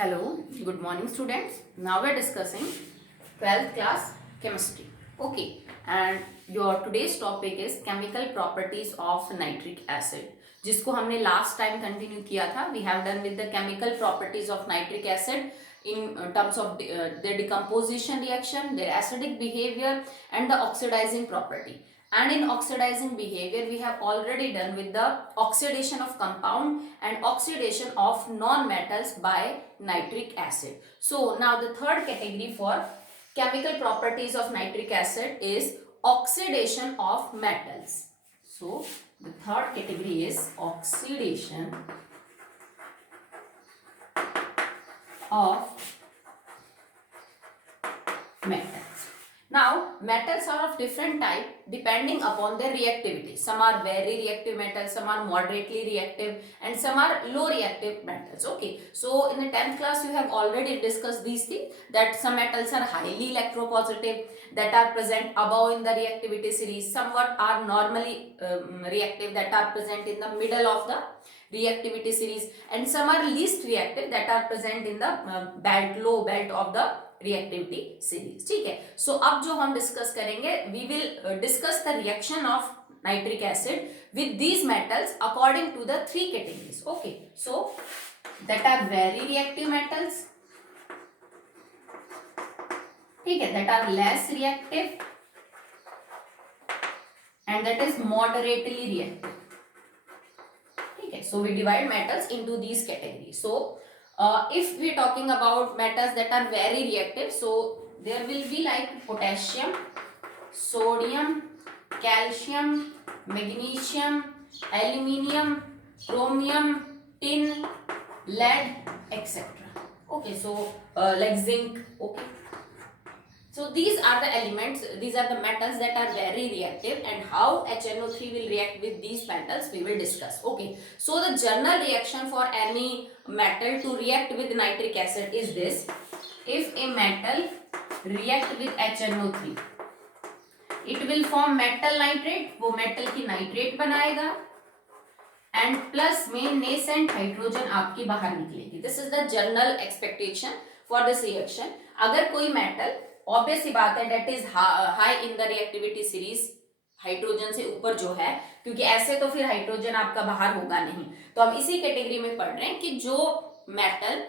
Hello, good morning students. Now we are discussing 12th class chemistry. Okay, and your today's topic is chemical properties of nitric acid. जिसको हमने last time continue किया था. We have done with the chemical properties of nitric acid in terms of their decomposition reaction, their acidic behavior and the oxidizing property. And in oxidizing behavior we have already done with the oxidation of compound and oxidation of non-metals by nitric acid. So now the third category for chemical properties of nitric acid is oxidation of metals. So the third category is oxidation of metals. Now metals are of different type depending upon their reactivity. Some are very reactive metals, some are moderately reactive and some are low reactive metals. Okay, so in the 10th class you have already discussed these things, that some metals are highly electropositive, that are present above in the reactivity series, somewhat are normally reactive, that are present in the middle of the reactivity series, and some are least reactive, that are present in the low belt of the reactivity series. ठीक है, so अब जो हम discuss करेंगे, we will discuss the reaction of nitric acid with these metals according to the three categories. Okay, so that are very reactive metals, ठीक है, that are less reactive and that is moderately reactive. ठीक है, so we divide metals into these category. So if we talking about metals that are very reactive, so there will be like potassium, sodium, calcium, magnesium, aluminium, chromium, tin, lead, etc. Okay, so like zinc. Okay, so these are the elements, these are the metals that are very reactive, and how HNO3 will react with these metals we will discuss. Okay, so the general reaction for any metal to react with nitric acid is this: if a metal react with HNO3, it will form metal nitrate, वो metal की nitrate बनाएगा, and plus में nascent hydrogen आपकी बाहर निकलेगी. This is the general expectation for this reaction. अगर कोई metal, obvious सी बात है, that is high in the reactivity series, hydrogen से ऊपर जो है, क्योंकि ऐसे तो फिर हाइड्रोजन आपका बाहर होगा नहीं, तो हम इसी कैटेगरी में पढ़ रहे हैं कि जो मेटल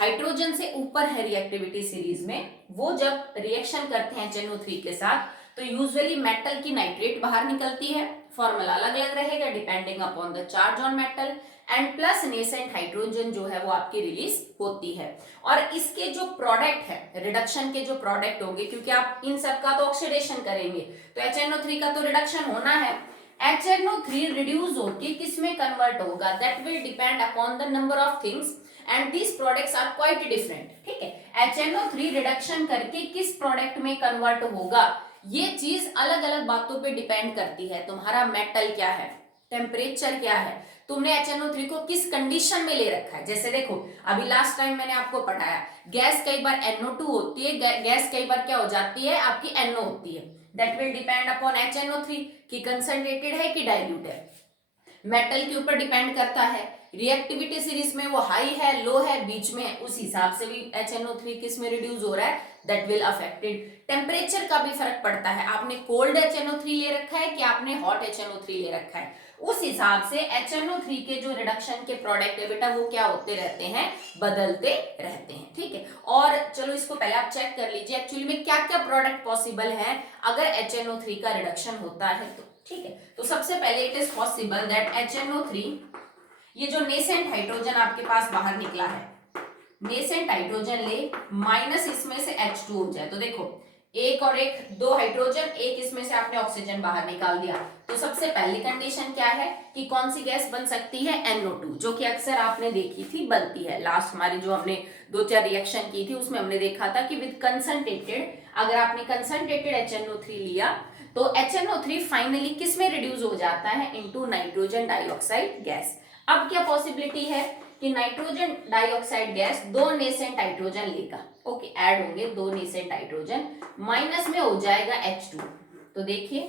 हाइड्रोजन से ऊपर है रिएक्टिविटी सीरीज में, वो जब रिएक्शन करते हैं HNO3 के साथ, तो यूजुअली मेटल की नाइट्रेट बाहर निकलती है. फॉर्मूला अलग अलग रहेगा depending upon the charge on metal, and plus nascent hydrogen जो है वो आपकी रिलीज होती है. और इसके जो प्रोडक्ट है, रिडक्शन के जो प्रोडक्ट होंगे, क्योंकि आप इन सब का तो ऑक्सीडेशन करेंगे, तो HNO3 का तो रिडक्शन होना है. HNO3 रिड्यूस होके किसमें कन्वर्ट होगा, that will depend upon the number of things, and these products are quite different. ठीक है, HNO3 रिडक्शन करके किस प्रोडक्ट में कन्वर्ट होगा, ये चीज अलग अलग बातों पे डिपेंड करती है. तुम्हारा मेटल क्या है, टेम्परेचर क्या है, तुमने HNO3 को किस कंडीशन में ले रखा है. जैसे देखो, अभी लास्ट टाइम मैंने आपको पढ़ाया, गैस कई बार NO2 होती है, गैस कई बार क्या हो जाती है आपकी NO होती है. That will depend upon HNO3 कि कंसंट्रेटेड है कि डाइल्यूट है. मेटल के ऊपर डिपेंड करता है, रिएक्टिविटी सीरीज में वो हाई है, लो है, बीच में, उस हिसाब से भी HNO3 किस में रिड्यूस हो रहा है, दैट विल अफेक्टेड. टेम्परेचर का भी फर्क पड़ता है, आपने कोल्ड HNO3 ले रखा है कि आपने हॉट HNO3 ले रखा है, उस हिसाब से HNO3 के जो रिडक्शन के प्रोडक्ट है बेटा वो क्या होते रहते हैं, बदलते रहते हैं. ठीक है, और चलो इसको पहले आप चेक कर लीजिए एक्चुअली में क्या क्या प्रोडक्ट पॉसिबल है अगर HNO3 का रिडक्शन होता है तो. ठीक है, तो सबसे पहले it is possible that HNO3, ये जो नेसेंट हाइड्रोजन आपके पास बाहर निकला है, नेसेंट हाइड्रोजन ले, माइनस इसमें से H2 हो जाए, तो देखो एक और एक, दो हाइड्रोजन, एक इसमें से आपने ऑक्सीजन बाहर निकाल दिया, तो सबसे पहली कंडीशन क्या है कि कौन सी गैस बन सकती है, NO2, जो कि अक्सर आपने देखी थी बनती है. लास्ट हमारी जो हमने 2-4 रिएक्शन की थी उसमें हमने देखा था कि विद कंसंट्रेटेड, अगर आपने कंसंट्रेटेड HNO3 लिया तो HNO3 फाइनली किस में रिड्यूस हो जाता है, इनटू नाइट्रोजन डाइऑक्साइड गैस. अब क्या पॉसिबिलिटी है कि नाइट्रोजन डाइऑक्साइड गैस दो नेसेंट हाइड्रोजन लेगा. ओके, ऐड होंगे दो नेसेंट हाइड्रोजन, माइनस में हो जाएगा H2. तो देखिए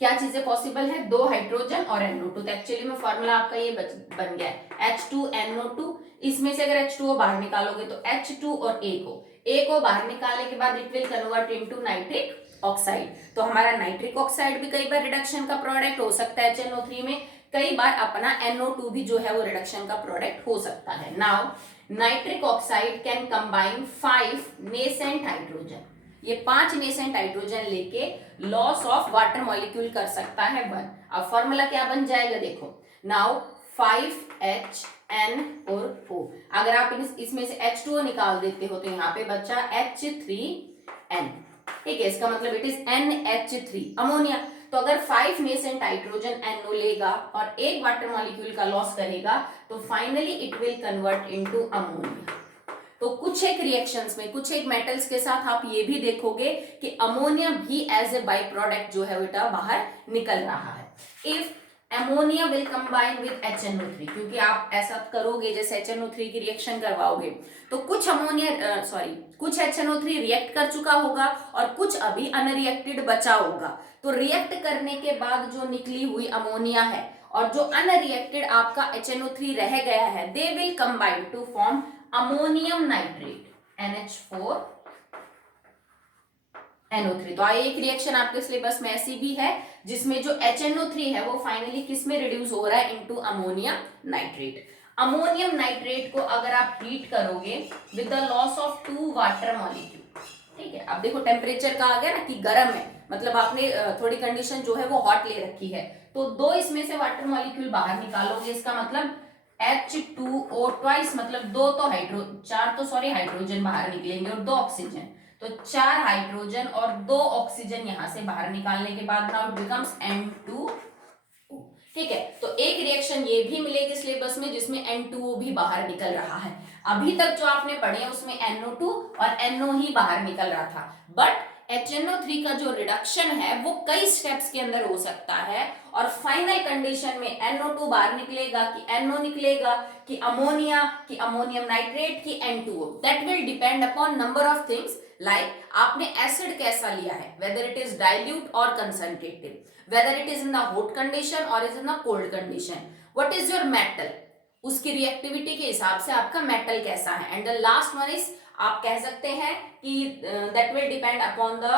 क्या चीजें पॉसिबल है, 2 हाइड्रोजन और NO2। तो एक्चुअली में फॉर्मूला आपका ये बन गया है H2NO2। इसमें से अगर H2O बाहर निकालोगे तो H2 और A को बाहर निकालने के बाद it will convert into nitric oxide. तो हमारा नाइट्रिक ऑक्साइड भी कई बार रिडक्शन का प्रोडक्ट हो सकता है HNO3 में, कई बार अपना NO2 भी जो है वो रिडक्शन का प्रोडक्ट हो सकता है। Now nitric oxide can combine 5 nascent hydrogen, ये 5 नेसेंट हाइड्रोजन लेके लॉस ऑफ वाटर मॉलिक्यूल कर सकता है 1। अब फॉर्मूला क्या बन जाएगा देखो, नाउ 5HN और O। अगर आप इसमें से H2O निकाल देते हो तो यहाँ पे बचा H3N, ठीक है, इसका मतलब इट इज NH3 अमोनिया। तो अगर 5 नेसेंट हाइड्रोजन NO लेगा और एक वाटर मॉलिक्यूल का लॉस करेगा तो finally it will convert into ammonia. तो कुछ एक रिएक्शंस में, कुछ एक मेटल्स के साथ आप ये भी देखोगे कि अमोनिया भी एज ए बाई प्रोडक्ट जो है बेटा बाहर निकल रहा है। If ammonia will combine with HNO3, क्योंकि आप ऐसा करोगे जैसे HNO3 की रिएक्शन करवाओगे तो कुछ कुछ HNO3 रिएक्ट कर चुका होगा और कुछ अभी अनरिएक्टेड बचा होगा। तो रिएक्ट करने के बाद जो निकली हुई अमोनिया है और जो अनरिएक्टेड आपका HNO3 रह गया है, they will combine to form ammonium nitrate NH4 NO3। तो एक रिएक्शन आपके सिलेबस में ऐसी भी है जिसमें जो HNO3 है वो फाइनली किस में रिड्यूस हो रहा है, into ammonium nitrate. Ammonium nitrate को अगर आप हीट करोगे with the loss of 2 water molecule, ठीक है। अब देखो टेम्परेचर का आ गया ना कि गर्म है, मतलब आपने थोड़ी कंडीशन जो है वो हॉट ले रखी है, तो 2 इसमें से वाटर मॉलिक्यूल बाहर निकालोगे, इसका मतलब H2O ट्वाइस, मतलब 4 हाइड्रोजन बाहर निकलेंगे और 2 ऑक्सीजन, तो 4 हाइड्रोजन और 2 ऑक्सीजन यहां से बाहर निकालने के बाद नाउ इट बिकम्स N2O, ठीक है। तो एक रिएक्शन ये भी मिलेगी सिलेबस में जिसमें N2O भी बाहर निकल रहा है। अभी तक जो आपने पढ़े उसमें NO2 और NO ही बाहर निकल रहा था, बट HNO3 का जो रिडक्शन है वो कई स्टेप्स के अंदर हो सकता है और फाइनल कंडीशन में NO2 बाहर निकलेगा कि NO निकलेगा कि अमोनिया कि अमोनियम नाइट्रेट की N2O, that will depend upon number of things, like आपने एसिड कैसा लिया है, वेदर इट इज डाइल्यूट और concentrated, whether it is in the hot condition or is in the cold condition, what is your metal, उसकी reactivity के हिसाब से आपका मेटल कैसा है। And the last one is आप कह सकते हैं कि that will depend upon the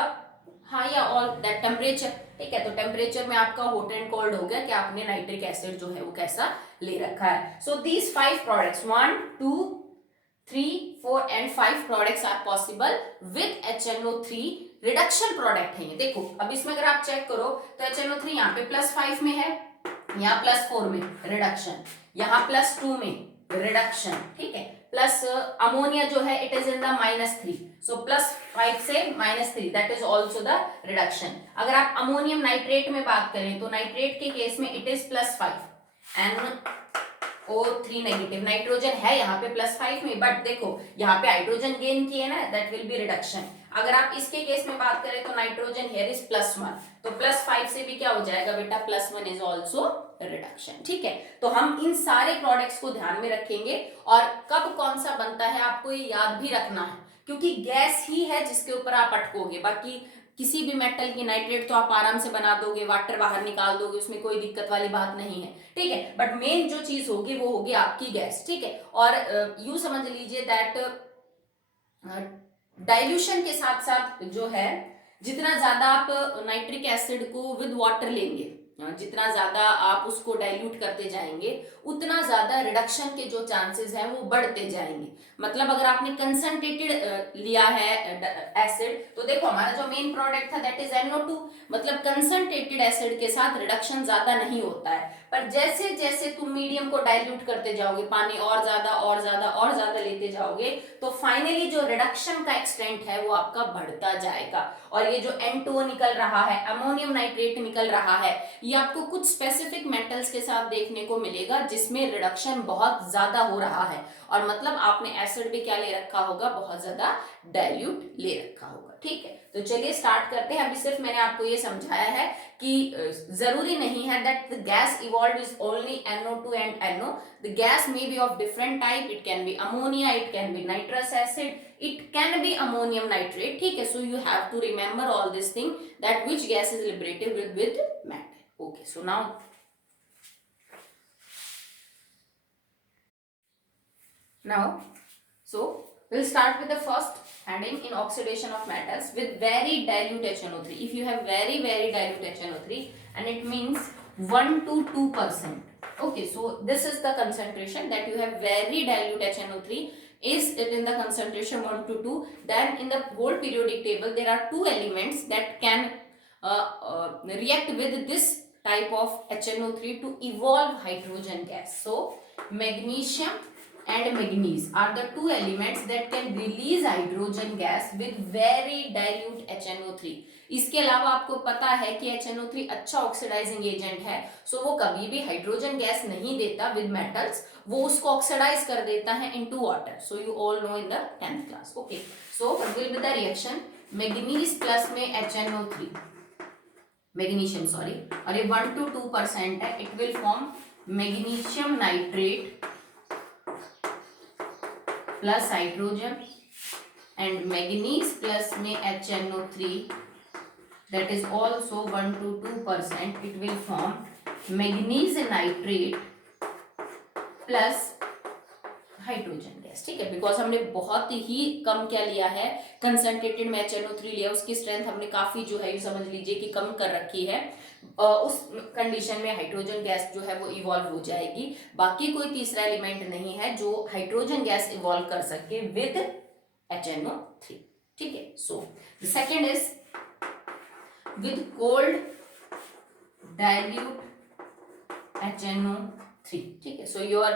high और दैट टेम्परेचर, ठीक है। तो टेम्परेचर में आपका हॉट एंड कोल्ड हो गया कि आपने नाइट्रिक एसिड जो है वो कैसा ले रखा है। So these 5 products 1 2 3 4 and 5 products are possible with HNO3 reduction product है ये। देखो अब इसमें अगर आप चेक करो तो HNO3 यहाँ पे +5 में है, यहाँ +4 में रिडक्शन, यहाँ +2 में रिडक्शन, ठीक है, प्लस अमोनिया जो है इट इज इन द -3, सो +5 से -3 that is also the reduction. अगर आप अमोनियम नाइट्रेट में बात करें तो नाइट्रेट के केस में it is +5 NO3 negative, nitrogen है यहाँ पे +5 में, बट देखो यहाँ पे हाइड्रोजन गेन किए ना, दैट विल बी रिडक्शन। अगर आप इसके केस में बात करें तो नाइट्रोजन हियर इज +1, तो +5 से भी क्या हो जाएगा बेटा, +1 इज ऑल्सो रिडक्शन, ठीक है। तो हम इन सारे प्रोडक्ट्स को ध्यान में रखेंगे और कब कौन सा बनता है आपको ये याद भी रखना है, क्योंकि गैस ही है जिसके ऊपर आप अटकोगे। बाकी किसी भी मेटल की नाइट्रेट तो आप आराम से बना दोगे, वाटर बाहर निकाल दोगे, उसमें कोई दिक्कत वाली बात नहीं है, ठीक है। बट मेन जो चीज होगी वो होगी आपकी गैस, ठीक है। और यूं समझ लीजिए दैट डाइल्यूशन के साथ साथ जो है जितना ज्यादा आप नाइट्रिक एसिड को विद वाटर लेंगे, जितना ज्यादा आप उसको डाइल्यूट करते जाएंगे उतना ज्यादा रिडक्शन के जो चांसेस हैं वो बढ़ते जाएंगे। मतलब अगर आपने कंसंट्रेटेड लिया है एसिड तो देखो हमारा जो मेन प्रोडक्ट था दैट इज NO2, मतलब कंसंट्रेटेड एसिड के साथ रिडक्शन ज्यादा नहीं होता है, पर जैसे जैसे तुम मीडियम को डाइल्यूट करते जाओगे, पानी और ज्यादा और ज्यादा और ज्यादा लेते जाओगे, तो फाइनली जो रिडक्शन का एक्सटेंट है वो आपका बढ़ता जाएगा। और ये जो N2O निकल रहा है, अमोनियम नाइट्रेट निकल रहा है, ये आपको कुछ स्पेसिफिक मेटल्स के साथ देखने को मिलेगा जिसमें रिडक्शन बहुत ज्यादा हो रहा है, और मतलब आपने एसिड भी क्या ले रखा होगा, बहुत ज्यादा डाइल्यूट ले रखा होगा। ठीक है, तो चलिए स्टार्ट करते हैं। अभी सिर्फ मैंने आपको ये समझाया है कि जरूरी नहीं है that the gas evolve is only NO2 and NO. The gas may be of different type, it can be ammonia, it can be nitrous acid, it can be ammonium nitrate. ठीक है, so you have to remember all this thing that which gas is liberated with matter. Okay, so now so we'll start with the first heading in oxidation of metals with very dilute HNO3. If you have very dilute HNO3 and it means 1 to 2%. Okay, so this is the concentration that you have very dilute HNO3. Is it in the concentration 1 to 2? Then in the whole periodic table there are two elements that can react with this type of HNO3 to evolve hydrogen gas. So magnesium and manganese are the two elements that can release hydrogen gas with very dilute HNO3. इसके अलावा आपको पता है कि HNO3 अच्छा oxidising agent है, सो वो कभी भी हाइड्रोजन गैस नहीं देता विद मेटल्स, वो उसको ऑक्सीडाइज कर देता है into water. So you all know in the 10th class. Okay, so what will be the reaction? Manganese plus में HNO3, मैग्नीशियम सॉरी, और ये 1 to 2% है, it will form magnesium nitrate plus hydrogen and manganese plus में HNO3 that is also 1 to 2%. It will form manganese nitrate plus hydrogen gas. ठीक है, because हमने बहुत ही कम क्या लिया है, कंसंट्रेटेड में HNO3 लिया, उसकी स्ट्रेंथ हमने काफी जो है समझ लीजिए कि कम कर रखी है. उस कंडीशन में हाइड्रोजन गैस जो है वो इवॉल्व हो जाएगी. बाकी कोई तीसरा एलिमेंट नहीं है जो हाइड्रोजन गैस इवॉल्व कर सके विद HNO3. ठीक है, so the second is with cold dilute HNO3. ठीक है, so your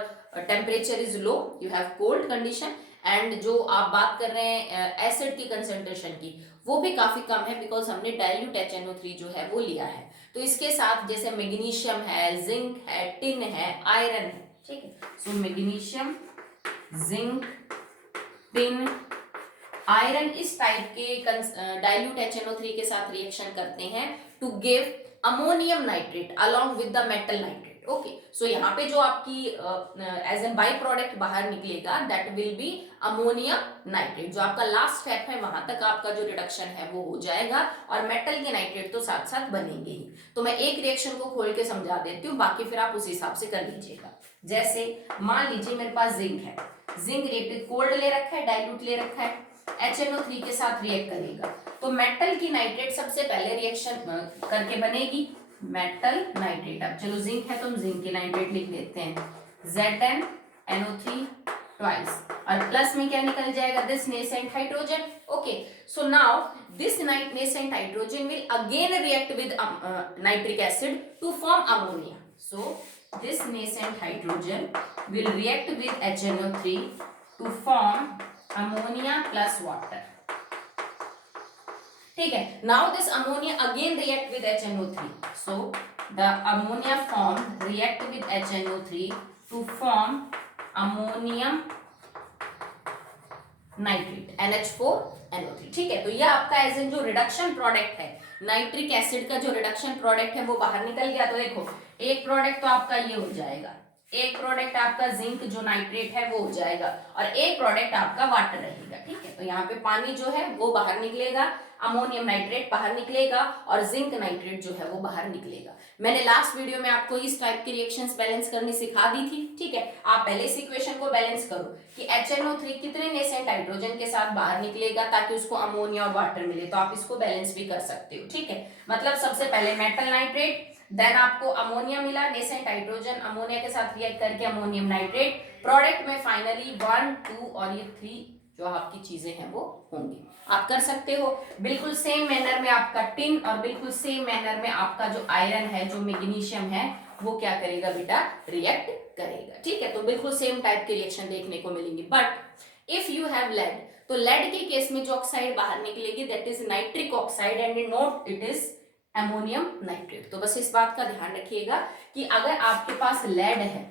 temperature is low, you have cold condition, and जो आप बात कर रहे हैं एसिड की कंसेंट्रेशन की, वो भी काफी कम है बिकॉज हमने डाइल्यूट HNO3 जो है वो लिया है. तो इसके साथ जैसे मैग्नीशियम है, जिंक है, टिन है, आयरन है. ठीक है, so magnesium, zinc, tin, iron इस टाइप के डाइल्यूट HNO3 के साथ रिएक्शन करते हैं to give ammonium nitrate along with the metal nitrate. Okay, so यहाँ पे जो आपकी एज एन बाई प्रोडक्ट बाहर निकलेगा that will be ammonium nitrate. जो आपका लास्ट स्टेप है वहां तक आपका जो रिडक्शन है वो हो जाएगा और मेटल के नाइट्रेट तो साथ साथ बनेंगे ही. तो मैं एक रिएक्शन को खोल के समझा देती हूँ, बाकी फिर आप उस हिसाब से कर लीजिएगा. जैसे मान लीजिए मेरे पास जिंक है, जिंक रिएक्टेड कोल्ड ले रखा है, डाइल्यूट ले रखा है, HNO3 के साथ रिएक्ट करेगा तो मेटल की नाइट्रेट सबसे पहले रिएक्शन करके बनेगी मेटल नाइट्रेट. अब चलो जिंक है तो हम जिंक की नाइट्रेट लिख देते हैं ZnNO3 ट्वाइस, और प्लस में क्या निकल जाएगा, this nascent hydrogen. Okay, so now this nascent hydrogen will again react with nitric acid to form ammonia. So this nascent hydrogen will react with HNO3 to form ammonia plus water. ठीक है, now this ammonia again react with HNO3. So the ammonia formed react with HNO3 to form ammonium nitrate NH4NO3. ठीक है, तो ये आपका as an जो reduction product है, nitric acid का जो रिडक्शन प्रोडक्ट है वो बाहर निकल गया. तो देखो एक प्रोडक्ट तो आपका ये हो जाएगा, एक प्रोडक्ट आपका जिंक जो नाइट्रेट है वो हो जाएगा, और एक प्रोडक्ट आपका वाटर रहेगा. ठीक है, तो यहाँ पे पानी जो है वो बाहर निकलेगा, अमोनियम नाइट्रेट बाहर निकलेगा और जिंक नाइट्रेट जो है वो बाहर निकलेगा. मैंने लास्ट वीडियो में आपको इस टाइप की रिएक्शंस बैलेंस करनी सिखा दी थी. ठीक है, आप पहले इस इक्वेशन को बैलेंस करो कि HNO3 कितने नेसेंट हाइड्रोजन के साथ बाहर निकलेगा ताकि उसको अमोनिया और वाटर मिले. तो आप इसको बैलेंस भी कर सकते हो. ठीक है, मतलब सबसे पहले मेटल नाइट्रेट, देन आपको अमोनिया मिला, नेसेंट हाइड्रोजन अमोनिया के साथ रिएक्ट करके अमोनियम नाइट्रेट, प्रोडक्ट में फाइनली 1, 2 और ये 3 जो आपकी चीजें हैं वो होंगी. आप कर सकते हो. बिल्कुल सेम मैनर में आपका टिन और बिल्कुल सेम मैनर में आपका जो आयरन है, जो मैग्नीशियम है, वो क्या करेगा बेटा, रिएक्ट करेगा. ठीक है, तो बिल्कुल सेम टाइप के रिएक्शन देखने को मिलेंगे. But if you have led, तो लेड के केस में जो ऑक्साइड बाहर निकलेगी that is nitric oxide and not it is ammonium nitrate. तो बस इस बात का ध्यान रखिएगा कि अगर आपके पास लेड है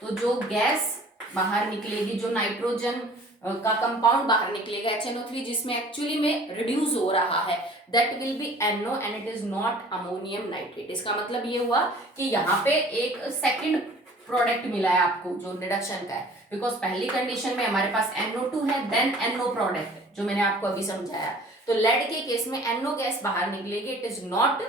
तो जो गैस बाहर निकलेगी, जो नाइट्रोजन का कंपाउंड बाहर निकलेगा HNO3 जिसमें एक्चुअली में रिड्यूस हो रहा है, that will be NO and it is not ammonium nitrate. इसका मतलब ये हुआ कि यहाँ पे एक सेकंड प्रोडक्ट मिला है आपको जो रिडक्शन का है, बिकॉज पहली कंडीशन में हमारे पास NO2 है, देन NO प्रोडक्ट जो मैंने आपको अभी समझाया। तो लेड के केस में NO गैस बाहर निकलेगी, it is not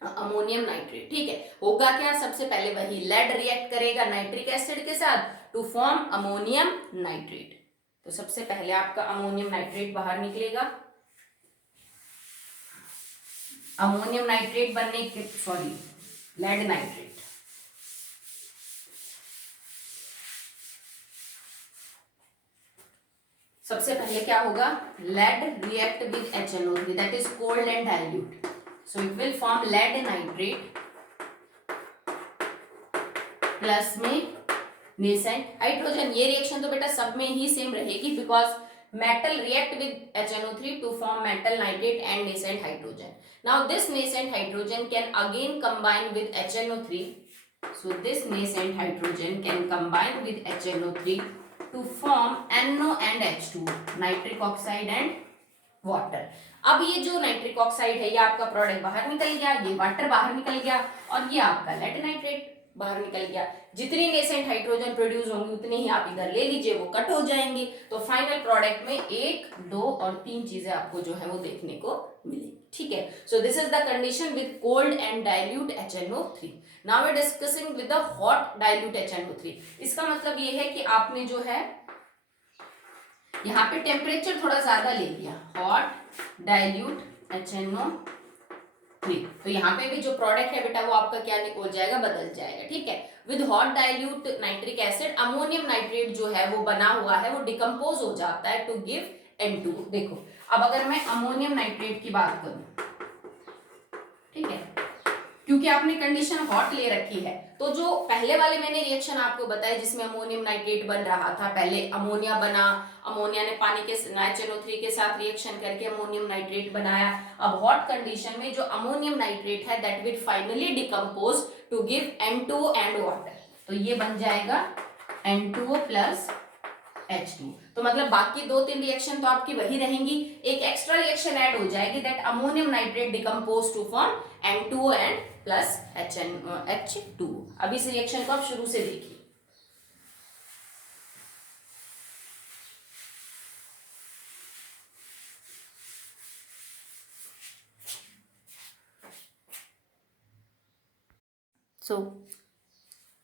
ammonium nitrate. ठीक है, होगा क्या, सबसे पहले वही लेड रिएक्ट करेगा नाइट्रिक एसिड के साथ टू फॉर्म अमोनियम नाइट्रेट। तो सबसे पहले आपका अमोनियम नाइट्रेट बाहर निकलेगा। अमोनियम नाइट्रेट बनने के लेड नाइट्रेट, सबसे पहले क्या होगा, lead react with HNO3 that is cold and dilute, so it will form lead nitrate plus में नेसेंट हाइड्रोजन। ये रिएक्शन तो बेटा सब में ही सेम रहेगी, because metal react with HNO3 to form metal nitrate and nascent hydrogen. Now this nascent hydrogen can again combine with HNO3, so this nascent hydrogen can combine with HNO3 to form NO and H2, nitric oxide and water. अब ये जो nitric oxide है, ये आपका product बाहर निकल गया, ये वाटर बाहर निकल गया, और ये आपका लेड नाइट्रेट बाहर निकल गया। जितनी नेसेंट हाइड्रोजन प्रोड्यूस होंगी उतनी ही आप इधर ले लीजिए, वो कट हो जाएंगी। तो फाइनल प्रोडक्ट में 1, 2 और 3 चीजें आपको जो है वो देखने को मिलेगी। ठीक है, so this is the condition with cold and dilute HNO3। Now we discussing with the hot dilute HNO3। इसका मतलब ये है कि आपने जो है यहाँ पे टेम्परेचर थोड़ा ज्यादा ले लिया, हॉट डाइल्यूट HNO3, तो यहाँ पे भी जो प्रोडक्ट है बेटा वो आपका क्या हो जाएगा, बदल जाएगा। ठीक है, with hot dilute nitric acid ammonium nitrate जो है वो बना हुआ है, वो डिकम्पोज हो जाता है टू गिव N2। देखो अब अगर मैं अमोनियम नाइट्रेट की बात करूं, ठीक है, क्योंकि आपने कंडीशन हॉट ले रखी है, तो जो पहले वाले मैंने रिएक्शन आपको बताया जिसमें अमोनियम नाइट्रेट बन रहा था, पहले अमोनिया बना, अमोनिया ने पानी के HNO3 के साथ रिएक्शन करके अमोनियम नाइट्रेट बनाया। अब हॉट कंडीशन में जो अमोनियम नाइट्रेट है that will finally decompose to give N2 and water, तो ये बन जाएगा N2O प्लस H2। तो मतलब बाकी 2-3 रिएक्शन तो आपकी वही रहेंगी, एक एक्स्ट्रा रिएक्शन ऐड हो जाएगी, that ammonium nitrate decompose to form N2O and plus H2। अब इस रिएक्शन को आप शुरू से देखिए। So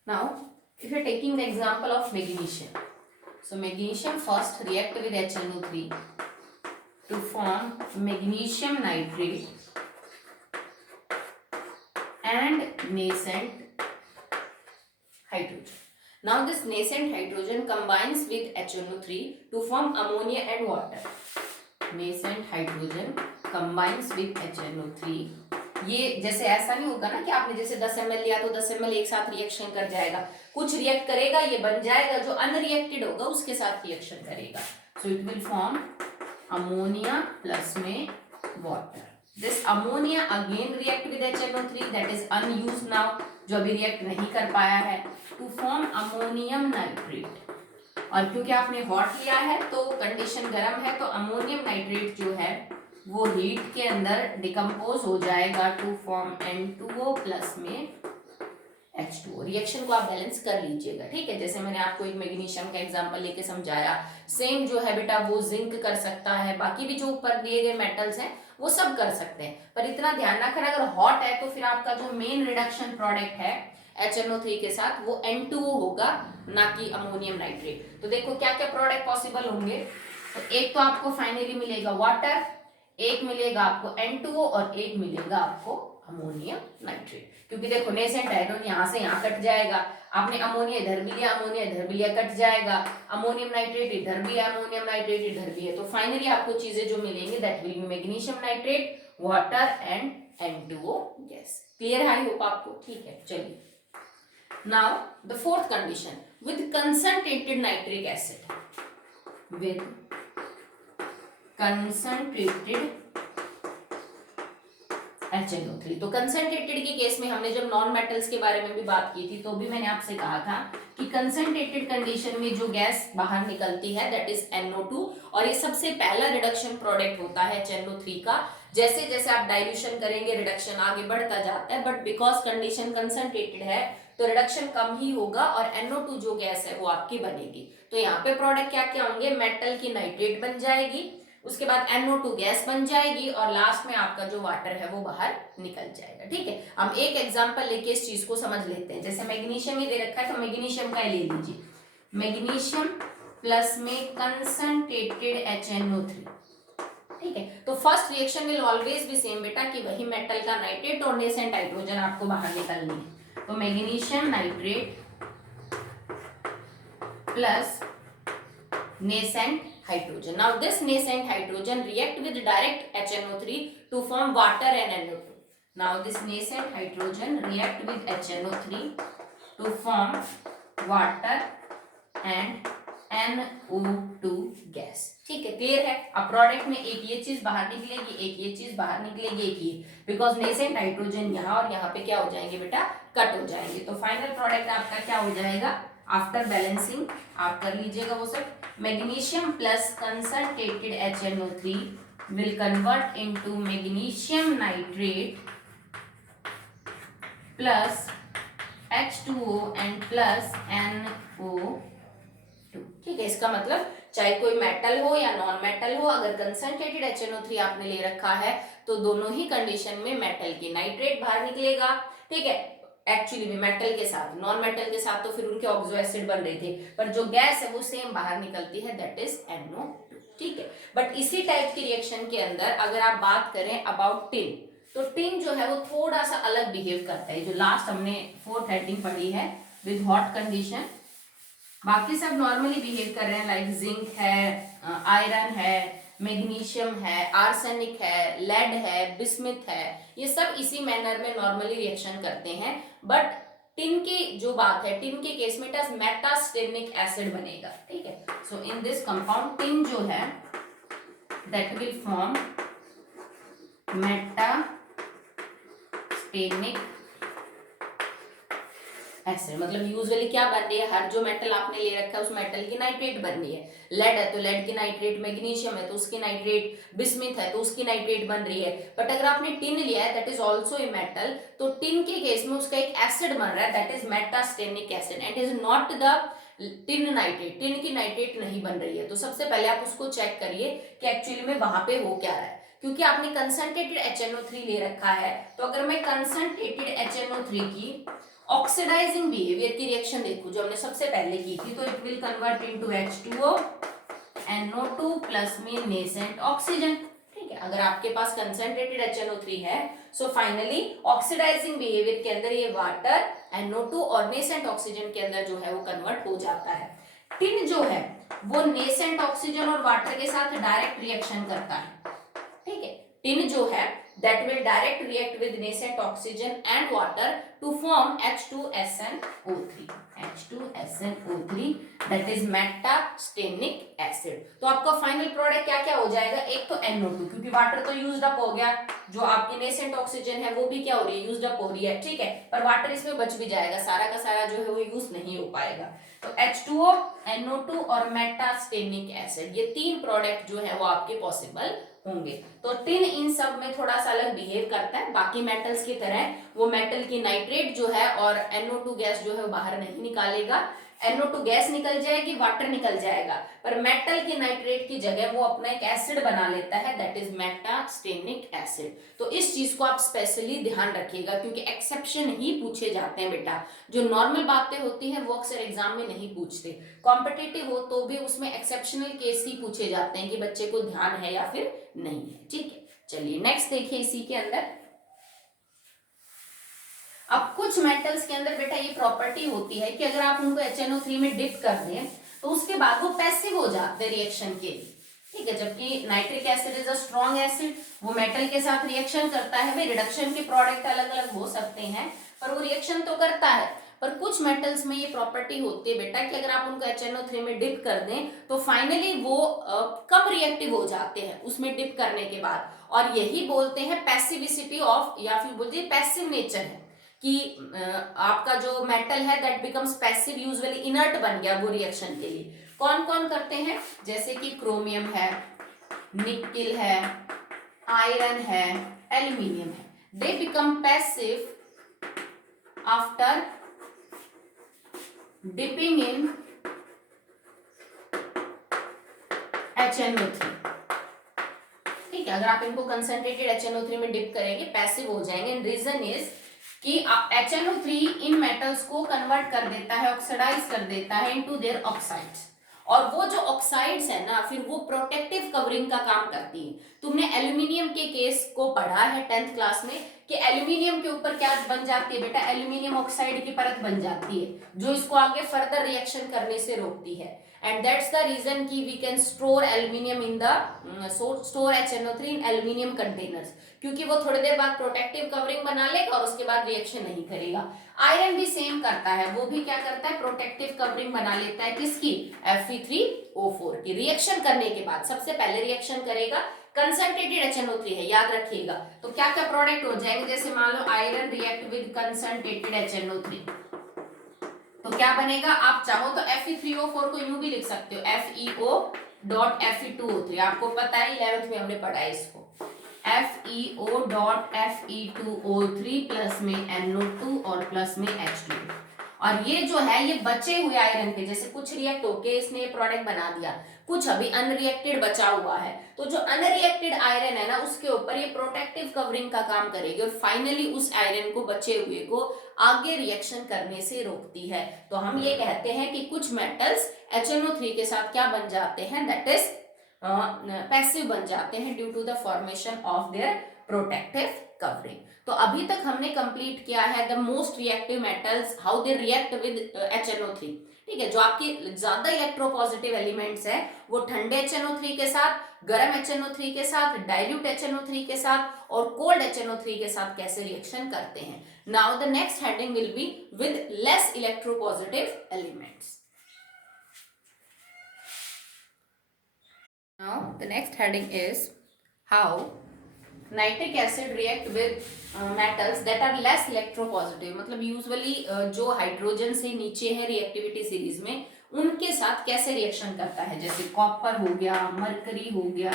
now if you are taking the example of magnesium, so magnesium first react with HNO3 to form magnesium nitrate and nascent hydrogen. Now this nascent hydrogen combines with HNO3 to form ammonia and water. Nascent hydrogen combines with HNO3। ये जैसे ऐसा नहीं होगा ना कि आपने जैसे 10 ml लिया तो 10 ml एक साथ रिएक्शन कर जाएगा, कुछ रिएक्ट करेगा, ये बन जाएगा, जो अनरिएक्टेड होगा उसके साथ रिएक्शन करेगा। So it will form ammonia plus में water. This ammonia again react with HNO3 that is unused now, जो अभी रिएक्ट नहीं कर पाया है, टू फॉर्म अमोनियम नाइट्रेट। और क्योंकि आपने हॉट लिया है तो कंडीशन गर्म है, तो अमोनियम नाइट्रेट जो है वो हीट के अंदर डिकम्पोज हो जाएगा टू फॉर्म N2O प्लस में H2O। रिएक्शन को आप बैलेंस कर लीजिएगा। ठीक है, जैसे मैंने आपको एक मैग्नीशियम का एग्जांपल लेके समझाया, सेम जो है बेटा वो जिंक कर सकता है, बाकी भी जो ऊपर दिए गए मेटल्स हैं वो सब कर सकते हैं, पर इतना ध्यान रखना अगर हॉट है तो फिर आपका जो मेन रिडक्शन प्रोडक्ट है HNO3 के साथ वो N2O होगा, ना कि अमोनियम नाइट्रेट। तो देखो क्या क्या प्रोडक्ट पॉसिबल होंगे, तो एक तो आपको फाइनली मिलेगा वाटर, एक मिलेगा आपको N2O और एक मिलेगा आपको अमोनियम नाइट्रेट। क्योंकि देखो नेसेंट हाइड्रोजन यहाँ से यहाँ कट जाएगा, आपने अमोनिया इधर भी लिया, अमोनिया इधर भी लिया, कट जाएगा, अमोनियम नाइट्रेट इधर भी है, अमोनियम नाइट्रेट इधर भी है, तो फाइनली आपको चीजें जो मिलेंगी that will be magnesium nitrate, water and N2O gas. Clear, I hope आपको। ठीक है, चलिए now the fourth condition with concentrated nitric acid, with concentrated HNO3। तो कंसंट्रेटेड के केस में हमने जब नॉन मेटल्स के बारे में भी बात की थी तो भी मैंने आपसे कहा था कि कंसंट्रेटेड कंडीशन में जो गैस बाहर निकलती है दैट इज NO2, और ये सबसे पहला रिडक्शन प्रोडक्ट होता है HNO3 का। जैसे जैसे आप डाइल्यूशन करेंगे रिडक्शन आगे बढ़ता जाता है, बट बिकॉज कंडीशन कंसंट्रेटेड है तो रिडक्शन कम ही होगा और NO2 जो गैस है वो आपकी बनेगी। तो यहाँ पे प्रोडक्ट क्या क्या होंगे, मेटल की नाइट्रेट बन जाएगी, उसके बाद NO2 गैस बन जाएगी और लास्ट में आपका जो वाटर है वो बाहर निकल जाएगा। ठीक है, हम एक एग्जांपल लेके इस चीज को समझ लेते हैं। जैसे मैग्नीशियम ही दे रखा है तो मैग्नीशियम का ले लीजिए, मैग्नीशियम प्लस में कंसंट्रेटेड HNO3। ठीक है, तो first reaction will always be same बेटा कि वही मेटल का नाइट्रेट और नेसेंट हाइड्रोजन आपको बाहर निकलनी है। तो magnesium nitrate plus nascent hydrogen. Now this nascent hydrogen react with direct HNO3 to form water and NO2. Now this nascent hydrogen react with HNO3 to form water and NO2 gas. ठीक है, clear है। अब product में एक ये चीज बाहर निकलेगी, एक ये चीज बाहर निकलेगी, एक ये, बिकॉज नेसेंट हाइड्रोजन यहाँ और यहाँ पे क्या हो जाएंगे बेटा, कट हो जाएंगे। तो फाइनल प्रोडक्ट आपका क्या हो जाएगा, आफ्टर बैलेंसिंग आप कर लीजिएगा वो सब, magnesium plus concentrated HNO3 will convert into magnesium nitrate plus H2O and plus NO2। ठीक है, इसका मतलब चाहे कोई मेटल हो या नॉन मेटल हो, अगर कंसंट्रेटेड HNO3 आपने ले रखा है तो दोनों ही कंडीशन में मेटल की नाइट्रेट बाहर निकलेगा। ठीक है, एक्चुअली में मेटल के साथ, नॉन मेटल के साथ तो फिर उनके ऑक्सो एसिड बन रहे थे, पर जो गैस है वो सेम बाहर निकलती है दैट इज NO2। ठीक है, बट इसी टाइप की रिएक्शन के अंदर अगर आप बात करें अबाउट टिन, तो टिन जो है वो थोड़ा सा अलग बिहेव करता है। जो लास्ट हमने 4th हेडिंग पढ़ी है विद हॉट कंडीशन, बाकी सब नॉर्मली बिहेव कर रहे हैं, लाइक जिंक है, आयरन है, मैग्नीशियम है, आर्सेनिक है, लेड है, बिस्मिथ है, ये सब इसी मैनर में नॉर्मली रिएक्शन करते हैं। बट टिन की जो बात है, टिन के केस में मेटास्टेनिक एसिड बनेगा। ठीक है, सो इन दिस कंपाउंड टिन जो है दैट विल फॉर्म मेटास्टेनिक एसिड। मतलब यूजुअली क्या बन रही है, हर जो मेटल आपने ले रखा है उस मेटल की नाइट्रेट बन रही है। लेड है तो लेड की नाइट्रेट, मैग्नीशियम है तो उसकी नाइट्रेट, बिस्मिथ है तो उसकी नाइट्रेट बन रही है। बट अगर आपने टिन लिया है that is also a metal, तो टिन के केस में उसका एक एसिड बन रहा है that is metastannic acid and is not the tin nitrate. Tin की नाइट्रेट नहीं बन रही है। तो सबसे पहले आप उसको चेक करिए कि एक्चुअली में वहां पे हो क्या रहा है, क्योंकि आपने कंसंट्रेटेड HNO3 ले रखा है। तो अगर मैं कंसंट्रेटेड HNO3 की ऑक्सीडाइजिंग बिहेवियर की रिएक्शन देखो जो हमने सबसे पहले की थी, तो it will convert into H2O NO2 plus में नेसेंट ऑक्सीजन। ठीक है, अगर आपके पास कंसंट्रेटेड HNO3 है सो फाइनली ऑक्सीडाइजिंग बिहेवियर के अंदर ये वाटर NO2 और नेसेंट ऑक्सीजन के अंदर जो है वो कन्वर्ट हो जाता है। टिन जो है वो नेसेंट ऑक्सीजन और वाटर के साथ डायरेक्ट रिएक्शन करता है। ठीक है, टिन जो है that will direct react with nascent oxygen and water to form H2SnO3 that is metastenic acid। तो आपका फाइनल प्रोडक्ट क्या क्या हो जाएगा, एक तो NO2, क्योंकि वाटर तो यूज्ड अप हो गया, जो आपकी नेसेंट ऑक्सीजन है वो भी क्या हो रही है, यूज्ड अप हो रही है। ठीक है, पर वाटर इसमें बच भी जाएगा, सारा का सारा जो है वो यूज नहीं हो पाएगा। तो H2O NO2 और मेटास्टेनिक एसिड, ये तीन प्रोडक्ट जो है वो आपके पॉसिबल होंगे। तो टिन इन सब में थोड़ा सा अलग बिहेव करता है, बाकी मेटल्स की तरह वो मेटल की नाइट्रेट जो है और NO2 गैस जो है वो बाहर नहीं निकालेगा। NO2 गैस निकल जाएगी, वाटर निकल जाएगा, पर मेटल की नाइट्रेट की जगह वो अपना एक एसिड बना लेता है दैट इज मेटास्टेनिक एसिड। तो इस चीज को आप स्पेशली ध्यान रखिएगा, क्योंकि एक्सेप्शन ही पूछे जाते हैं बेटा। जो नॉर्मल बातें होती हैं वो अक्सर एग्जाम में नहीं पूछते, कॉम्पिटिटिव हो तो भी उसमें एक्सेप्शनल केस ही पूछे जाते हैं कि बच्चे को ध्यान है या फिर नहीं है। ठीक है, चलिए नेक्स्ट देखिए इसी के अंदर। अब कुछ मेटल्स के अंदर बेटा ये प्रॉपर्टी होती है कि अगर आप उनको HNO3 में डिप कर दें तो उसके बाद वो पैसिव हो जाते हैं रिएक्शन के लिए। ठीक है, जबकि nitric acid is a strong acid, वो मेटल के साथ रिएक्शन करता है। भाई रिडक्शन के प्रोडक्ट अलग अलग हो सकते हैं पर वो रिएक्शन तो करता है। पर कुछ मेटल्स में ये प्रॉपर्टी होती है बेटा कि अगर आप उनको HNO3 में डिप कर दें तो फाइनली वो कम रिएक्टिव हो जाते हैं उसमें डिप करने के बाद, और यही बोलते हैं पैसिविसिटी ऑफ, या फिर बोलते हैं पैसिव नेचर है कि आपका जो मेटल है that becomes passive, usually inert बन गया वो रिएक्शन के लिए। कौन कौन करते हैं, जैसे कि क्रोमियम है, निकेल है, आयरन है, एल्यूमिनियम है, they become passive after dipping in HNO3। ठीक है, अगर आप इनको कंसंट्रेटेड HNO3 में डिप करेंगे पैसिव हो जाएंगे। एंड रीजन इज कि HNO3 इन मेटल्स को कन्वर्ट कर देता है, ऑक्सीडाइज कर देता है इनटू देयर ऑक्साइड्स, और वो जो ऑक्साइड्स है ना फिर वो प्रोटेक्टिव कवरिंग का काम करती है। तुमने एल्यूमिनियम के केस को पढ़ा है 10th क्लास में कि एल्यूमिनियम के ऊपर क्या बन जाती है बेटा, एल्यूमिनियम ऑक्साइड की परत बन जाती है जो इसको आगे फर्दर रिएक्शन करने से रोकती है। एंड दैट्स द रीजन कि we can store aluminium in the store HNO3 in aluminium containers, क्योंकि वो थोड़ी देर बाद प्रोटेक्टिव कवरिंग बना लेगा और उसके बाद रिएक्शन नहीं करेगा। आयरन भी सेम करता है, वो भी क्या करता है, प्रोटेक्टिव कवरिंग बना लेता है किसकी, Fe3O4 की। रिएक्शन करने के बाद सबसे पहले रिएक्शन करेगा, कंसंट्रेटेड HNO3 है याद रखिएगा, तो क्या क्या प्रोडक्ट हो जाएंगे, जैसे मान लो iron react with concentrated HNO3 तो क्या बनेगा, आप चाहो तो Fe3O4 को यूं भी लिख सकते हो, FeO.Fe2O3, आपको पता है 11th में हमने पढ़ा है इसको, FeO.Fe2O3 प्लस में NO2 और प्लस में H2। और ये जो है ये बचे हुए आयरन के, जैसे कुछ रिएक्ट होके इसने ये प्रोडक्ट बना दिया, कुछ अभी अनरिएक्टेड बचा हुआ है, तो जो अनरिएक्टेड आयरन है ना उसके ऊपर ये प्रोटेक्टिव कवरिंग का काम करेगी और फाइनली उस आयरन को, बचे हुए को आगे रिएक्शन करने से रोकती है। तो हम ये कहते हैं कि कुछ मेटल्स HNO3 के साथ क्या बन जाते हैं, दैट इज पैसिव बन जाते हैं due to the formation of their protective covering. तो अभी तक हमने कंप्लीट किया है the most reactive metals, how they react with HNO3। ठीक है, जो आपकी ज्यादा इलेक्ट्रोपॉजिटिव एलिमेंट्स है वो ठंडे HNO3 के साथ, गर्म HNO3 के साथ, डाइल्यूट HNO3 के साथ और कोल्ड HNO3 के साथ कैसे रिएक्शन करते हैं। Now the next heading will be with less electropositive elements. Now the next heading is how nitric acid react with metals that are less electropositive, मतलब यूजुअली जो हाइड्रोजन से नीचे है रिएक्टिविटी सीरीज में उनके साथ कैसे रिएक्शन करता है, जैसे कॉपर हो गया, मरकरी हो गया,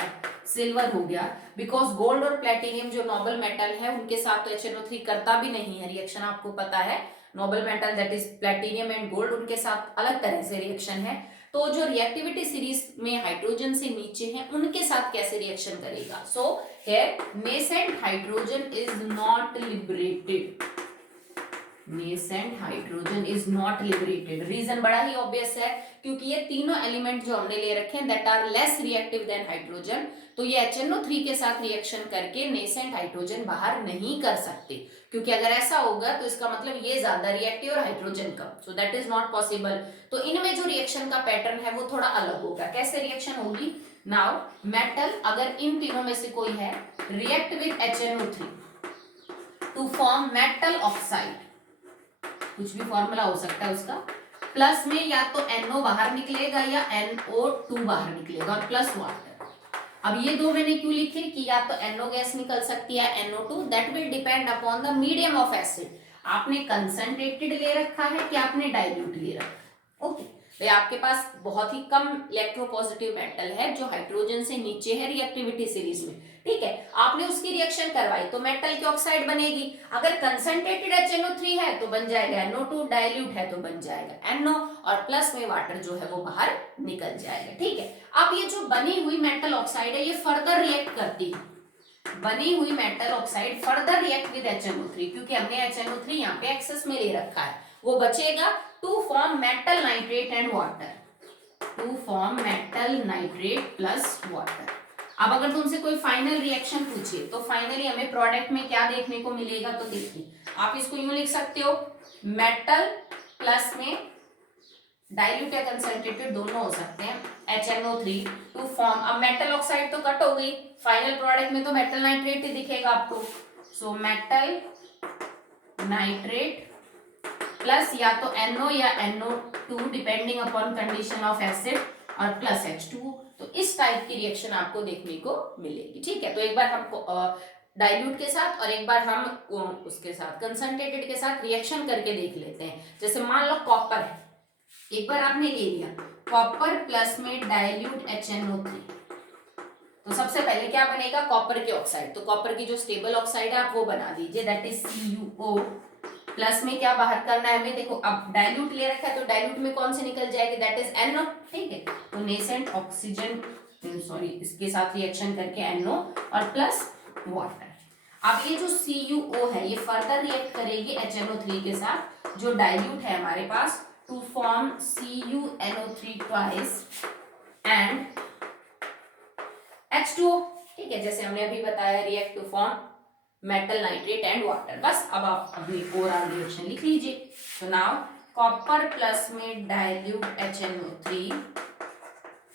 सिल्वर हो गया। बिकॉज गोल्ड और प्लेटिनियम जो नोबल मेटल है उनके साथ तो HNO3 करता भी नहीं है रिएक्शन, आपको पता है Nobel metal that is platinum and gold, उनके साथ अलग तरह से रिएक्शन है। तो जो रिएक्टिविटी सीरीज में हाइड्रोजन से नीचे हैं उनके साथ कैसे रिएक्शन करेगा। So here nascent hydrogen is not liberated, nascent hydrogen is not liberated. Reason बड़ा ही ऑब्वियस है, क्योंकि ये तीनों एलिमेंट जो हमने ले रखे हैं that are less reactive than hydrogen, तो ये HNO3 के साथ रिएक्शन करके नेसेंट हाइड्रोजन बाहर नहीं कर सकते, क्योंकि अगर ऐसा होगा तो इसका मतलब ये ज्यादा रिएक्टिव और hydrogen come, so that is not possible. तो इनमें जो रिएक्शन का पैटर्न है वो थोड़ा अलग होगा। कैसे रिएक्शन होगी, नाउ मेटल अगर इन तीनों में से कोई है react with HNO3 to form metal oxide, कुछ भी फॉर्मूला हो सकता है उसका, प्लस में या तो NO बाहर निकलेगा या NO2 बाहर निकलेगा और प्लस वाटर। अब ये दो मैंने क्यों लिखे कि या तो NO गैस निकल सकती है NO2, that will depend upon the medium of acid, आपने कंसंट्रेटेड ले रखा है कि आपने डाइल्यूट ले रखा है। ओके, तो आपके पास बहुत ही कम इलेक्ट्रोपॉजिटिव मेटल है जो हाइड्रोजन से नीचे है रिएक्टिविटी सीरीज में, ठीक है, आपने उसकी रिएक्शन करवाई तो मेटल की ऑक्साइड बनेगी। अगर कंसंट्रेटेड HNO3 है तो बन जाएगा NO2, डाइल्यूट है तो बन जाएगा NO और प्लस में वाटर जो है वो बाहर निकल जाएगा। ठीक है, अब ये जो बनी हुई मेटल ऑक्साइड है ये फर्दर रिएक्ट करती है, बनी हुई metal oxide further react with HNO3, क्योंकि हमने HNO3 यहाँ पे एक्सेस में ले रखा है, वो बचेगा to form metal nitrate and water, to form metal nitrate plus water. अब अगर तुमसे कोई फाइनल रिएक्शन पूछे तो फाइनली हमें प्रोडक्ट में क्या देखने को मिलेगा, तो देखिए आप इसको यूं लिख सकते हो, मेटल प्लस में डाइल्यूट या कंसंट्रेटेड दोनों हो सकते हैं HNO3 टू फॉर्म, अब मेटल ऑक्साइड तो कट हो गई, फाइनल प्रोडक्ट में तो मेटल नाइट्रेट ही दिखेगा आपको। सो मेटल नाइट्रेट प्लस या तो NO या NO2 depending upon condition of acid और प्लस H2O। तो इस टाइप की रिएक्शन आपको देखने को मिलेगी। ठीक है, तो एक बार हम डाइल्यूट के साथ और एक बार हम उसके साथ कंसंट्रेटेड के साथ रिएक्शन करके देख लेते हैं। जैसे मान लो कॉपर है, एक बार आपने ले लिया कॉपर प्लस में डाइल्यूट HNO3, तो सबसे पहले क्या बनेगा, कॉपर के ऑक्साइड। तो कॉपर की जो स्टेबल ऑक्साइड है आप वो बना दीजिए, दैट इज CuO। प्लस में क्या बाहर करना है हमें, देखो अब डाइल्यूट ले रखा है तो डाइल्यूट में कौन से निकल जाएगी, दैट इज NO। ठीक है, तो नेसेंट ऑक्सीजन सॉरी इसके साथ रिएक्शन करके NO और प्लस वाटर। अब ये जो CuO है ये फर्दर रिएक्ट करेगी HNO3 के साथ जो डाइल्यूट है हमारे पास, to form CuNO3 twice and H2O। ठीक है, जैसे हमने अभी बताया, react to form metal nitrate and water. बस अब आप अपनी ओवरऑल रिएक्शन लिख लीजिए। तो नाउ कॉपर प्लस में dilute HNO3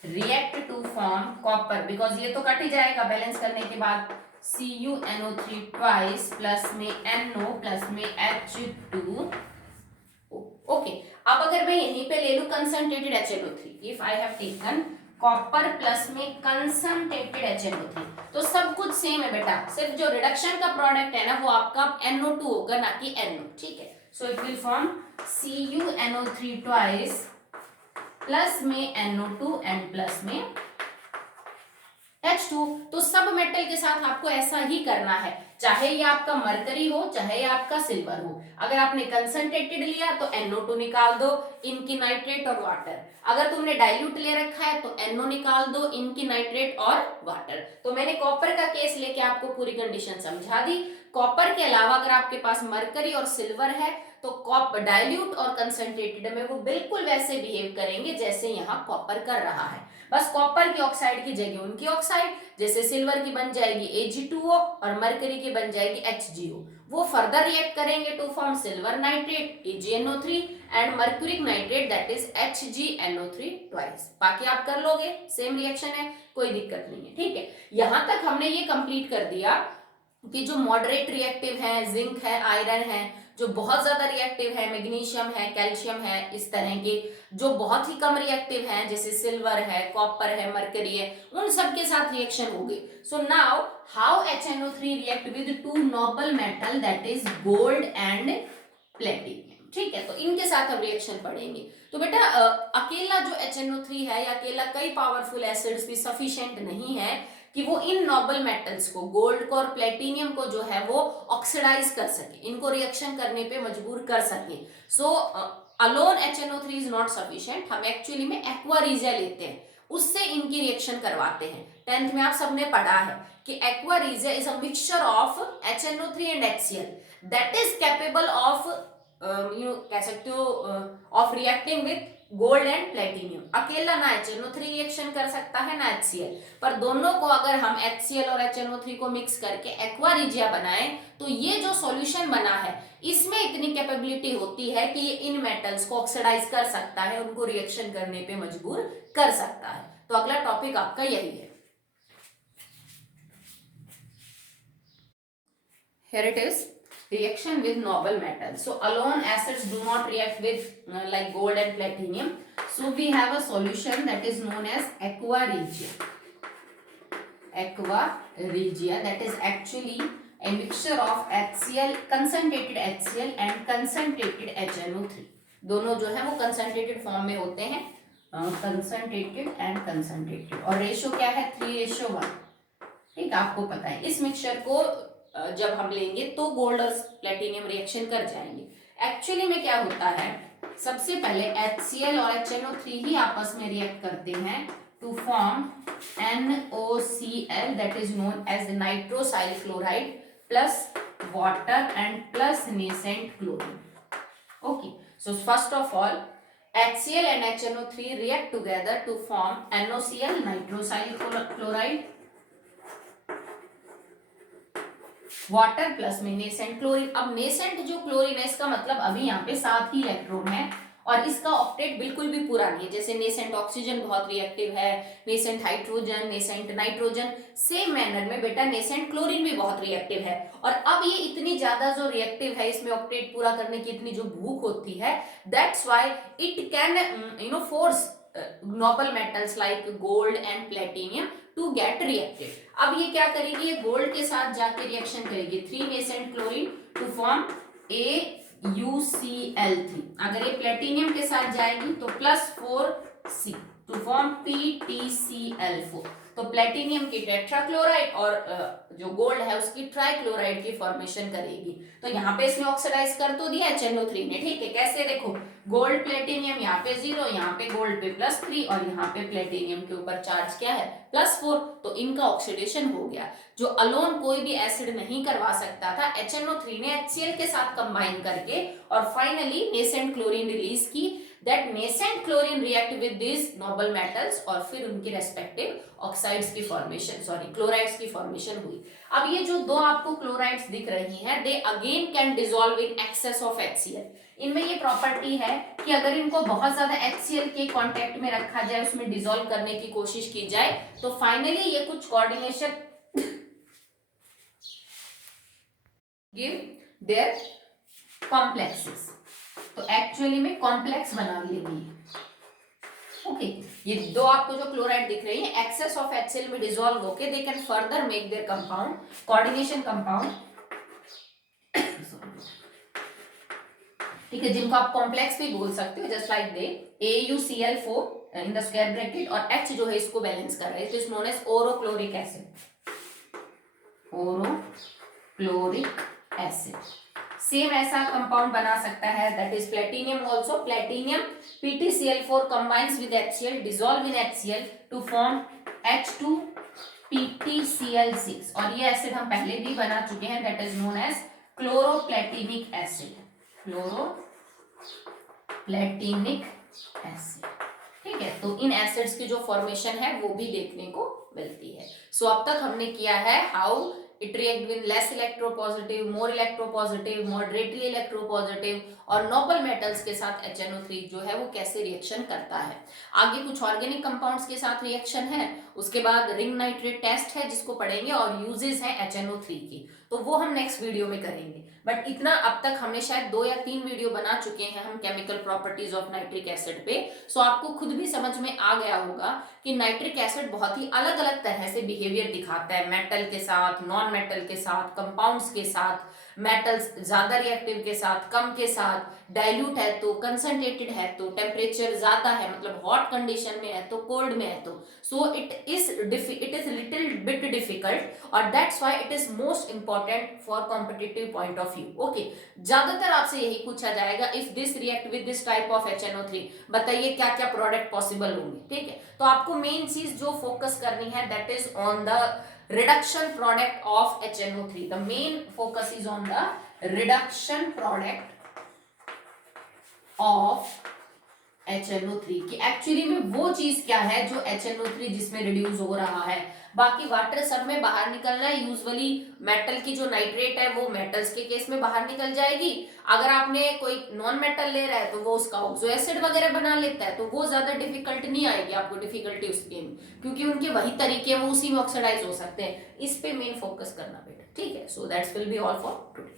react to form copper, because ये तो कट ही जाएगा बैलेंस करने के बाद, CuNO3 ट्वाइस प्लस में NO प्लस में H2। ओके, अब अगर मैं यहीं पे ले लूं concentrated HNO3, if I have taken copper plus में कंसंट्रेटेड HNO3, तो सब कुछ सेम है बेटा, सिर्फ जो रिडक्शन का प्रोडक्ट है ना वो आपका NO2 होगा ना कि NO। ठीक है, सो it will form CuNO3 twice plus में NO2 एंड प्लस में H2। तो सब मेटल के साथ आपको ऐसा ही करना है, चाहे ये आपका मरकरी हो चाहे ये आपका सिल्वर हो। अगर आपने कंसंट्रेटेड लिया तो NO2 निकाल दो, इनकी नाइट्रेट और वाटर। अगर तुमने डाइल्यूट ले रखा है तो NO निकाल दो, इनकी नाइट्रेट और वाटर। तो मैंने कॉपर का केस लेके आपको पूरी कंडीशन समझा दी। कॉपर के अलावा अगर आपके पास मरकरी और सिल्वर है तो कॉपर डाइल्यूट और कंसंट्रेटेड में वो बिल्कुल वैसे बिहेव करेंगे जैसे यहाँ कॉपर कर रहा है, बस कॉपर की ऑक्साइड की जगह उनकी ऑक्साइड, जैसे सिल्वर की बन जाएगी Ag2O और मरकरी की बन जाएगी HgO। वो फर्दर रिएक्ट करेंगे to form silver nitrate AgNO3 and mercuric nitrate that is HgNO3 twice. बाकी आप कर लोगे, सेम रिएक्शन है, कोई दिक्कत नहीं है। ठीक है, यहां तक हमने ये कंप्लीट कर दिया कि जो मॉडरेट रिएक्टिव है, जिंक है, आयरन है, जो बहुत ज्यादा रिएक्टिव है, मैग्नीशियम है, कैल्शियम है, इस तरह के जो बहुत ही कम रिएक्टिव हैं जैसे सिल्वर है, कॉपर है, मरकरी है, उन सब के साथ रिएक्शन होगी। So now how HNO3 react with two Nobel metal that is gold and platinum. ठीक है, तो इनके साथ हम रिएक्शन पढ़ेंगे। तो बेटा अकेला जो HNO3 है या अकेला कई पावरफुल एसिड्स भी सफिशिएंट नहीं है कि वो इन नोबल मेटल्स को, गोल्ड को और प्लेटिनियम को जो है वो ऑक्सीडाइज कर सके, इनको रिएक्शन करने पे मजबूर कर सके। So alone HNO3 is not sufficient, हम एक्चुअली में एक्वारीजिया लेते हैं, उससे इनकी रिएक्शन करवाते हैं। 10th में आप सबने पढ़ा है कि aqua regia is a mixture of HNO3 and HCl that is capable of कह सकते हो of reacting with gold and platinum. अकेला ना HNO3 रिएक्शन कर सकता है ना HCl, पर दोनों को अगर हम HCl और HNO3 को मिक्स करके एक्वारीजिया बनाएं तो ये जो सॉल्यूशन बना है इसमें इतनी कैपेबिलिटी होती है कि ये इन मेटल्स को ऑक्सीडाइज कर सकता है, उनको रिएक्शन करने पे मजबूर कर सकता है। तो अगला टॉपिक आपका यही है। Here it is, reaction with noble metals. So alone acids do not react with like gold and platinum. So we have a solution that is known as aqua regia. Aqua regia, that is actually a mixture of HCl, concentrated HCl and concentrated HNO3. दोनों जो है वो concentrated form में होते हैं, concentrated and concentrated, और ratio क्या है 3:1। ठीक, आपको पता है। इस मिक्सचर को जब हम लेंगे तो गोल्ड और प्लेटिनियम रिएक्शन कर जाएंगे। एक्चुअली में क्या होता है, सबसे पहले HCl और HNO3 ही आपस में रिएक्ट करते हैं to form NOCl that is known as nitrosyl chloride plus water and plus nascent chlorine. Okay, so first of all HCl and HNO3 react together to form NOCl nitrosyl chloride, water plus में nascent chlorine. अब nascent जो chlorine है इसका मतलब अभी यहाँ पे 7 ही electron है और इसका ऑक्टेट बिल्कुल भी पूरा नहीं है। जैसे नेसेंट ऑक्सीजन बहुत रिएक्टिव है, nascent hydrogen, nascent nitrogen, same manner में बेटा नेसेंट क्लोरीन भी बहुत रिएक्टिव है। और अब ये इतनी ज्यादा जो रिएक्टिव है, इसमें ऑक्टेट पूरा करने की इतनी जो भूख होती है, that's why it can force noble metals like gold and platinum to get reacted. अब ये क्या करेगी, ये गोल्ड के साथ जाके रिएक्शन करेगी 3 nascent chlorine to form AuCl3. अगर ये प्लेटिनियम के साथ जाएगी तो +4C to form PtCl4. तो प्लेटिनियम की टेट्राक्लोराइड और जो गोल्ड है उसकी ट्राइक्लोराइड की फॉर्मेशन करेगी. तो यहाँ पे इसने ऑक्सीडाइज कर तो दिया HNO3 ने, ठीक है. कैसे, देखो गोल्ड प्लेटिनियम यहाँ पे 0, यहाँ पे गोल्ड पे +3 और यहाँ पे प्लेटिनियम के ऊपर चार्ज क्या है +4. तो इनका ऑक्सीडेशन हो गया. जो अलोन कोई भी एसिड नहीं करवा सकता था, HNO3 ने HCl के साथ कंबाइन करके और फाइनली नेसेंट क्लोरीन रिलीज की. That nascent chlorine react with this noble metals और फिर उनकी रेस्पेक्टिव ऑक्साइड्स की फॉर्मेशन, क्लोराइड्स की फॉर्मेशन हुई. अब ये जो दो आपको क्लोराइड्स दिख रही हैं, they again can dissolve in excess of HCl. इनमें ये प्रॉपर्टी है कि अगर इनको बहुत ज्यादा HCl के कांटेक्ट में रखा जाए, उसमें डिसॉल्व करने की कोशिश की जाए, तो फाइनली ये कुछ कोऑर्डिनेशन गिव देयर कॉम्प्लेक्सेस. तो एक्चुअली में कॉम्प्लेक्स बना लेगी. ओके, ये दो आपको जो क्लोराइड दिख रही है एक्सेस ऑफ HCl में डिसॉल्व होके they can further make their compound coordination compound, ठीक है, जिनको आप कॉम्प्लेक्स भी बोल सकते हो. Just like they AuCl4 in the square bracket और H जो है इसको बैलेंस कर रहे हैं. तो is known as aurochloric acid. Aurochloric acid same ऐसा कंपाउंड बना सकता है, that is platinum also. Platinum PtCl4 combines with HCl, dissolve in HCl to form H2 PtCl6 और ये एसिड हम पहले भी बना चुके हैं, that is known as chloroplatinic acid. Chloroplatinic acid, ठीक है. तो इन एसिड्स की जो फॉर्मेशन है वो भी देखने को मिलती है. सो अब तक हमने किया है how it react with less electropositive, more electropositive, moderately electropositive और noble metals के साथ HNO3 जो है वो कैसे रिएक्शन करता है. आगे कुछ ऑर्गेनिक कंपाउंड्स के साथ रिएक्शन है, उसके बाद रिंग नाइट्रेट टेस्ट है जिसको पढ़ेंगे और यूजेस है HNO3 की, तो वो हम नेक्स्ट वीडियो में करेंगे. बट इतना अब तक हमने शायद 2 या 3 वीडियो बना चुके हैं हम chemical properties of nitric acid पे. सो आपको खुद भी समझ में आ गया होगा कि नाइट्रिक एसिड बहुत ही अलग अलग तरह से बिहेवियर दिखाता है, मेटल के साथ, नॉन मेटल के साथ, कंपाउंड्स के साथ, मेटल्स ज्यादा रिएक्टिव के साथ, कम के साथ, डाइल्यूट है तो, कंसंट्रेटेड है तो, टेम्परेचर ज्यादा है मतलब हॉट कंडीशन में है तो, कोल्ड में है तो. So it is little bit difficult और that's why it is most important for competitive point of view. Okay, ज्यादातर आपसे यही पूछा जाएगा, if this react with this type of HNO3 बताइए क्या क्या प्रोडक्ट पॉसिबल होंगे, ठीक है. तो आपको मेन चीज जो फोकस करनी है that is on the reduction product of HNO3. The main focus is on the reduction product of HNO3 की एक्चुअली में वो चीज क्या है जो HNO3 जिसमें रिड्यूस हो रहा है. बाकी वाटर सब में बाहर निकलना है. यूजुअली मेटल की जो नाइट्रेट है वो मेटल्स के केस में बाहर निकल जाएगी. अगर आपने कोई नॉन मेटल ले रहा है तो वो उसका ऑक्सो एसिड वगैरह बना लेता है, तो वो ज्यादा डिफिकल्ट नहीं आएगी आपको डिफिकल्टी उसके में, क्योंकि उनके वही तरीके वो उसी में ऑक्सीडाइज हो सकते हैं. इस पे मेन फोकस करना बेटा, ठीक है. So that's will be all for today.